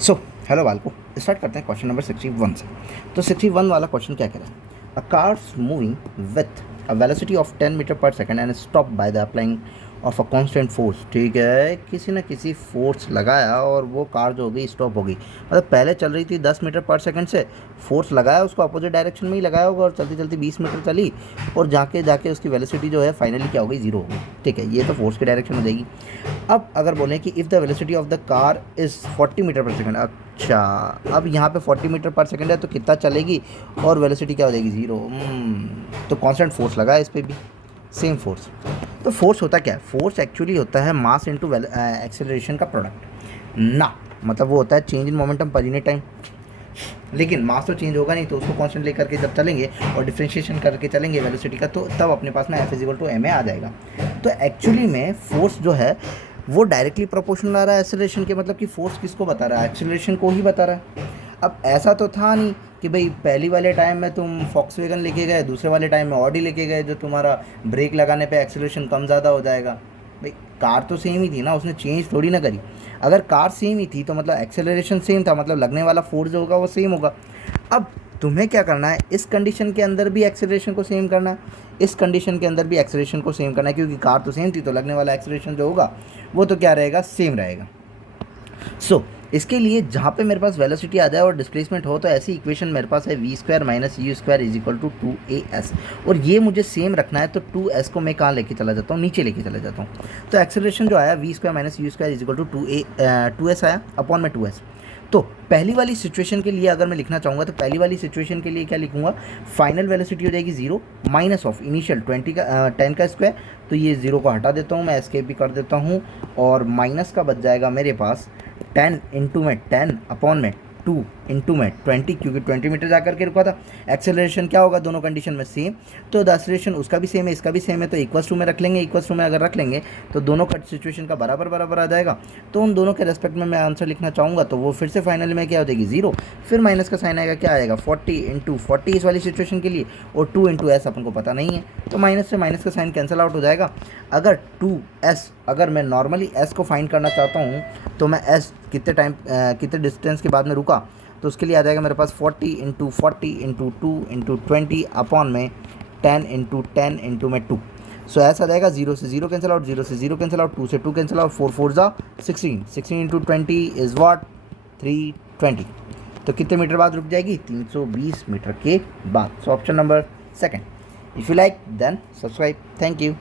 So hello बालको, start करते हैं question number 61 से। तो 61 वाला क्वेश्चन क्या कह रहा है? A cars moving with a velocity of 10 metre per second and stop by the applying of a constant force. ठीक है, किसी न किसी फोर्स लगाया और वो कार जो हो गई स्टॉप हो गई। मतलब पहले चल रही थी 10 मीटर पर सेकंड से, फोर्स लगाया उसको अपोजिट डायरेक्शन में ही लगाया होगा और चलती चलती 20 मीटर चली और जाके जाके उसकी वेलोसिटी जो है फाइनली क्या हो गई, जीरो हो गई। ठीक है, ये तो फोर्स की डायरेक्शन हो जाएगी। अब अगर बोलें कि if the velocity of the car is 40 metre per second. अच्छा, अब यहाँ पे 40 मीटर पर सेकंड है तो कितना चलेगी और वेलोसिटी क्या हो जाएगी, ज़ीरो। तो कांस्टेंट फोर्स लगा है इस पर भी, सेम फोर्स। तो फोर्स होता क्या है? फोर्स एक्चुअली होता है मास इनटू एक्सेलरेशन का प्रोडक्ट ना। मतलब वो होता है change in momentum per unit time. लेकिन मास तो चेंज होगा नहीं, तो उसको कांस्टेंट लेकर के जब चलेंगे और डिफरेंशिएशन करके चलेंगे वेलोसिटी का, तो तब अपने पास में F = ma आ जाएगा। तो एक्चुअली में फोर्स जो है वो डायरेक्टली प्रोपोर्शनल आ रहा है एक्सेलरेशन के। मतलब कि फोर्स किसको बता रहा है? एक्सेलरेशन को ही बता रहा है। अब ऐसा तो था नहीं कि भाई पहली वाले टाइम में तुम फॉक्सवैगन लेके गए, दूसरे वाले टाइम में ऑडी लेके गए, जो तुम्हारा ब्रेक लगाने पे एक्सेलरेशन कम ज़्यादा हो जाएगा। भाई कार तो सेम ही थी ना, उसने चेंज थोड़ी ना करी। अगर कार सेम ही थी तो मतलब एक्सेलरेशन सेम था, मतलब लगने वाला फोर्स जो होगा वो सेम होगा। अब तुम्हें क्या करना है, इस कंडीशन के अंदर भी एक्सेलरेशन को सेम करना है, इस कंडीशन के अंदर भी एक्सेलरेशन को सेम करना है, क्योंकि कार तो सेम थी तो लगने वाला एक्सेलरेशन जो होगा वो तो क्या रहेगा, सेम रहेगा। सो इसके लिए जहाँ पे मेरे पास वेलोसिटी आ जाए और डिस्प्लेसमेंट हो, तो ऐसी इक्वेशन मेरे पास है v² - u² = 2as। और ये मुझे सेम रखना है, तो 2s को मैं कहाँ लेके चला जाता हूँ, नीचे लेके चला जाता हूँ। तो एक्सेलरेशन जो आया v² - u² = 2s आया अपॉन में 2s। तो पहली वाली सिचुएशन के लिए अगर मैं लिखना चाहूँगा तो पहली वाली सिचुएशन के लिए क्या लिखूँगा, फाइनल वेलोसिटी हो जाएगी 0 माइनस ऑफ इनिशियल 10 का स्क्वायर। तो ये 0 को हटा देता हूँ, मैं एस्केप भी कर देता हूँ, और माइनस का बच जाएगा मेरे पास 10 इंटू में 10 अपॉन में 2 इंटू में 20, क्योंकि 20 मीटर जा करके रुका था। एक्सेलरेशन क्या होगा दोनों कंडीशन में, सेम। तो द एक्सेलरेशन उसका भी सेम है, इसका भी सेम है, तो इक्वल्स टू में रख लेंगे। इक्वल्स टू में अगर रख लेंगे तो दोनों का सिचुएशन का बराबर बराबर आ जाएगा। तो उन दोनों के रेस्पेक्ट में मैं आंसर लिखना चाहूँगा, तो वो फिर से फाइनल में क्या हो जाएगी, 0। फिर माइनस का साइन आएगा, क्या आएगा, 40 इंटू 40 इस वाली सिचुएशन के लिए, और 2 इंटू एस अपन को पता नहीं है, तो माइनस से माइनस का साइन कैंसिल आउट हो जाएगा। अगर 2s, अगर मैं नॉर्मली s को फाइंड करना चाहता हूँ, तो मैं s कितने डिस्टेंस के बाद में रुका, तो उसके लिए आ जाएगा मेरे पास 40 इंटू 40 इंटू 2 इंटू 20 अपॉन में 10 इंटू 10 इंटू में 2। सो ऐसा आ जाएगा, 0 से 0 कैंसिल आउट, 0 से 0 कैंसिल आउट, 2 से 2 कैंसिल आउट, 4 4 ज़ा 16, 16 इंटू 20 इज़ वॉट, 320। तो कितने मीटर बाद रुक जाएगी, 320 मीटर के बाद। So option number second. If you like then subscribe. Thank you.